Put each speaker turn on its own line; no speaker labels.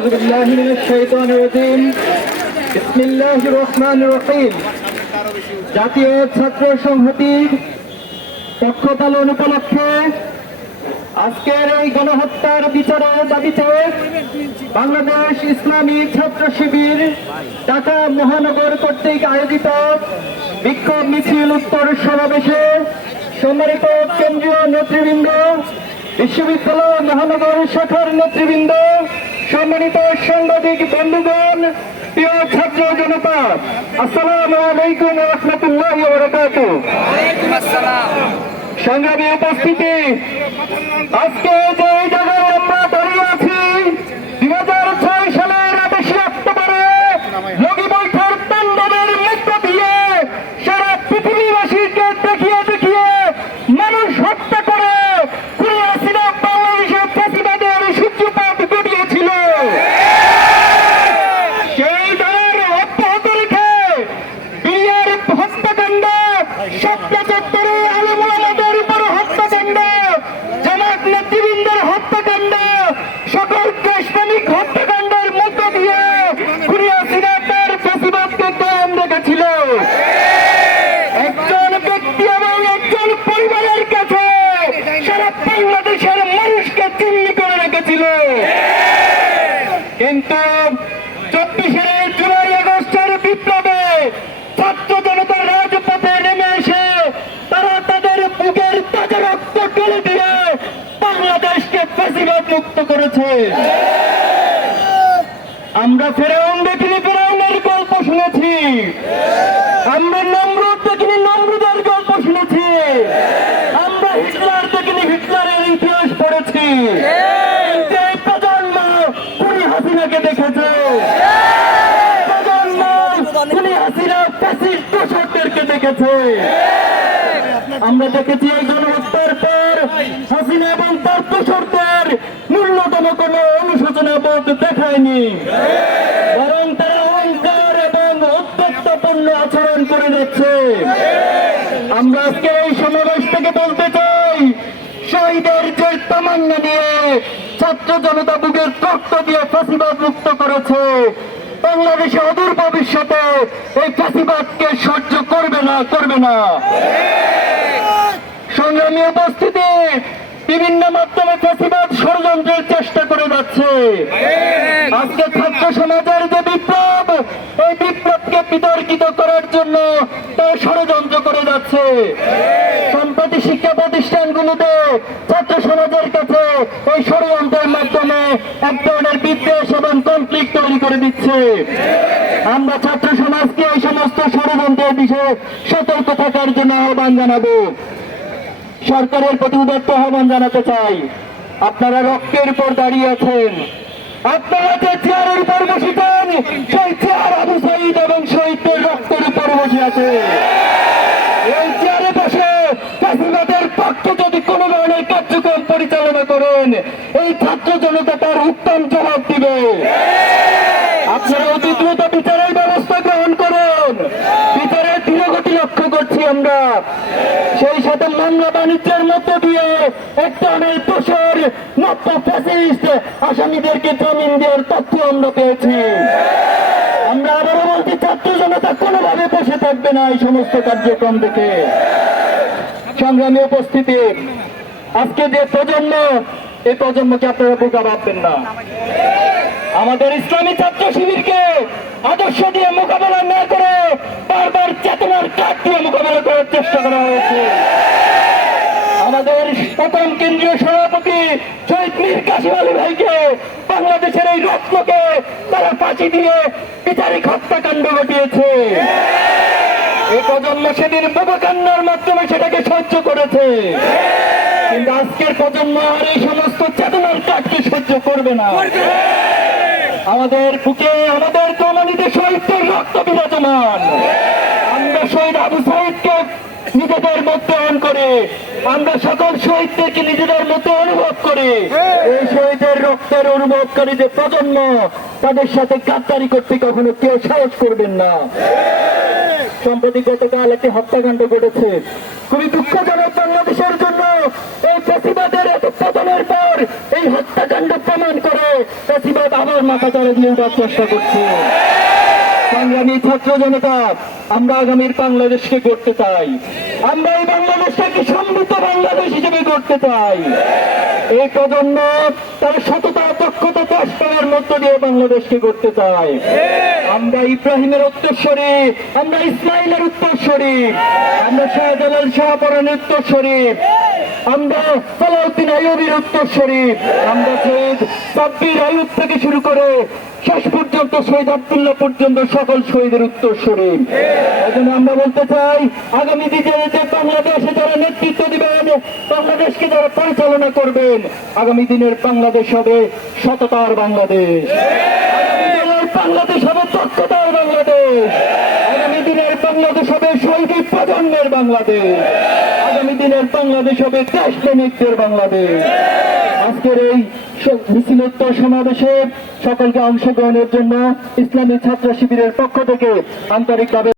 أعوذ بالله من الشيطان الرجيم بسم الله الرحمن الرحيم জাতীয় ছাত্র সংহতির পক্ষ পালন উপলক্ষে আজকের এই গণহত্যার বিচারের দাবিতে বাংলাদেশ ইসলামী ছাত্র শিবির ঢাকা মহানগর কর্তৃক আয়োজিত বিক্ষোভ মিছিল উত্তর সমাবেশে সম্মানিত কেন্দ্রীয় নেতৃবৃন্দ বিশ্ববিদ্যালয় মহানগর শাখার নেতৃবৃন্দ সম্মানিত সাংবাদিক বন্ধুগণ প্রিয় ছাত্র জনতা আসসালাম আলাইকুম রহমতুল্লাহ সংগ্রামী উপস্থিতি আজকে যে স্বপ্ন চত্বরে আলমুলামাদের উপর হত্যাকাণ্ড জামাত নেতৃবৃন্দের হত্যাকাণ্ড সকল দেশপ্রেমিক হত্যাকাণ্ডের মধ্য দিয়ে ঘুরিয়া সিরাটার ফেসিবাদকে কায়েম রেখেছিল একজন ব্যক্তি এবং একজন পরিবারের কাছে সারা বাংলাদেশের মানুষকে চিহ্নি করে রেখেছিল কিন্তু চব্বিশের জুলাই আগস্টের বিপ্লবে ছাত্র জনতার রাজপথে নেমে এসে তারা তাদের বুকের তাজা রক্ত ঢেলে দিয়ে বাংলাদেশকে মুক্ত করেছে। আমরা ফেরাউন দেখিনি, ফেরাউনের গল্প শুনেছি। আমরা নমরুদ দেখিনি, নমরুদের গল্প শুনেছি। আমরা হিটলার দেখিনি, হিটলারের ইতিহাস পড়েছি। প্রজন্ম খুনি হাসিনাকে দেখেছে। প্রজন্ম খুনি হাসিনা ফ্যাসিস্ট দোষকদেরকে দেখেছে। আমরা দেখেছি এই গণহত্যার পর হাসিনা এবং তার ন্যূনতম কোনো অনুশোচনা বোধ দেখায়নি। বরং তারা অহংকার এবং উদ্যত্তপূর্ণ আচরণ করে যাচ্ছে আমরা আজকে এই সমাবেশ থেকে বলতে চাই, শহীদের যে তামান্না নিয়ে ছাত্র জনতা বুকের রক্ত দিয়ে ফাঁসিবাদ মুক্ত করেছে, বাংলাদেশে অদূর ভবিষ্যতে এই ফাঁসিবাদকে সহ্য করবে না করবে না। সংগ্রামী উপস্থিতি বিভিন্ন মাধ্যমে ফাঁসিবাদ ষড়যন্ত্রের চেষ্টা করে যাচ্ছে। আজকে ছাত্র সমাজের যে বিপ্লব এই বিপ্লবকে বিতর্কিত করার জন্য তারা ষড়যন্ত্র করে যাচ্ছে। সম্প্রতি শিক্ষা প্রতিষ্ঠানগুলোতে ছাত্র সমাজের কাছে এই ষড়যন্ত্রের মাধ্যমে এক ধরনের বিদ্বেষ এবং কনফ্লিক্ট তৈরি করে দিচ্ছে। আমরা ছাত্র সমাজকে এই সমস্ত ষড়যন্ত্রের বিষয়ে সতর্ক থাকার জন্য আহ্বান জানাব। সরকারের প্রতি উদাত্ত আহ্বান জানাতে চাই। আপনারা রক্তের উপর দাঁড়িয়ে আছেন। আপনারা যে চেয়ারের উপর বসেছেন সেই চেয়ার আবু সাইদ এবং শহীদদের রক্তের উপর বসে আছে। এই চেয়ারে বসে ফ্যাসিবাদের পক্ষে যদি কোনো ধরনের কার্যক্রম পরিচালনা করেন, এই ছাত্র জনতা তার উত্তম জবাব দিবে। আপনারা অতি দ্রুত বিচারের ব্যবস্থা গ্রহণ করুন বিচারের ধীরগতি লক্ষ্য করছি আমরা সেই সাথে বাণিজ্যের মধ্য দিয়ে এক ধরনের দোষর নব্য ফ্যাসিস্ট আসামিদেরকে জামিন দেওয়ার তথ্য আমরা পেয়েছি। আমরা আবারও বলছি, ছাত্র জনতা কোনোভাবে বসে থাকবে না এই সমস্ত কার্যক্রম থেকে সংগ্রামী উপস্থিতি, আজকে যে প্রজন্ম, এই প্রজন্মকে আপনারা বোকা ভাববেন না। আমাদের ইসলামী ছাত্র শিবিরকে আদর্শ দিয়ে মোকাবেলা না করে বারবার চেতনার কাঠ দিয়ে মোকাবেলা করার চেষ্টা করা হয়েছে। প্রথম কেন্দ্রীয় সভাপতি শহীদ মীর কাশিম আলী ভাইকে বাংলাদেশের এই রত্নকে তারা ফাঁসি দিয়ে বিচারিক হত্যাকাণ্ড ঘটিয়েছে। এই প্রজন্ম সেদিন বোকাকান্নার মাধ্যমে সেটাকে সহ্য করেছে। কিন্তু আজকের প্রজন্ম আর এই সমস্ত চেতনার কাঠকে সহ্য করবে না। আমাদের বুকে আমাদের কমানিতে শহীদদের রক্ত বিরাজমান। আমরা শহীদ আবু সাহিদকে নিজেদের মধ্যে অন করে আমরা সকল শহীদদেরকে নিজেদের মধ্যে অনুভব করে। এই শহীদের রক্তের অনুভবকারী যে প্রজন্ম তাদের সাথে গাদ্দারি করতে কখনো কেউ সাহস করবেন না। সম্প্রতি গতকাল একটি হত্যাকাণ্ড ঘটেছে। খুবই দুঃখজনক বাংলাদেশের জন্য এই প্রতিবাদের এত পতনের পর এই হত্যাকাণ্ড প্রমাণ করে প্রতিবাদ আবার মাথা চাড়া দিয়ে চেষ্টা করছে। সংগ্রামী ছাত্র জনতা আমরা আগামীর বাংলাদেশকে গড়তে চাই। আমরা এই বাংলাদেশটাকে সমৃদ্ধ বাংলাদেশ হিসেবে গড়তে চাই। এই প্রজন্ম তার সততা, দক্ষতা চেষ্টার মধ্য দিয়ে বাংলাদেশকে গড়তে চায়। আমরা ইব্রাহিমের উত্তরস্বরী আমরা ইসমাইলের উত্তরস্বরী আমরা শাহজালাল শাহপরানের উত্তরস্বরী আমরা সালাউদ্দিন আইয়ুবের উত্তরস্বরী আমরা শহীদ সাব্বির আয়ুব থেকে শুরু করে শেষ পর্যন্ত শহীদ আব্দুল্লাহ পর্যন্ত সকল শহীদের এই জন্য আমরা বলতে চাই, আগামী দিনে যে বাংলাদেশে যারা নেতৃত্ব দিবেন বাংলাদেশকে যারা পরিচালনা করবেন, আগামী দিনের বাংলাদেশ হবে সততার বাংলাদেশ। বাংলাদেশ হবে দক্ষতার বাংলাদেশ। আগামী দিনের বাংলাদেশ হবে শৈবিক প্রজন্মের বাংলাদেশ। আগামী দিনের বাংলাদেশ হবে দেশ প্রেমিকদের বাংলাদেশ। আজকের এই মিছিলোত্তর সমাবেশে সকলকে অংশগ্রহণের জন্য ইসলামী ছাত্র শিবিরের পক্ষ থেকে আন্তরিকভাবে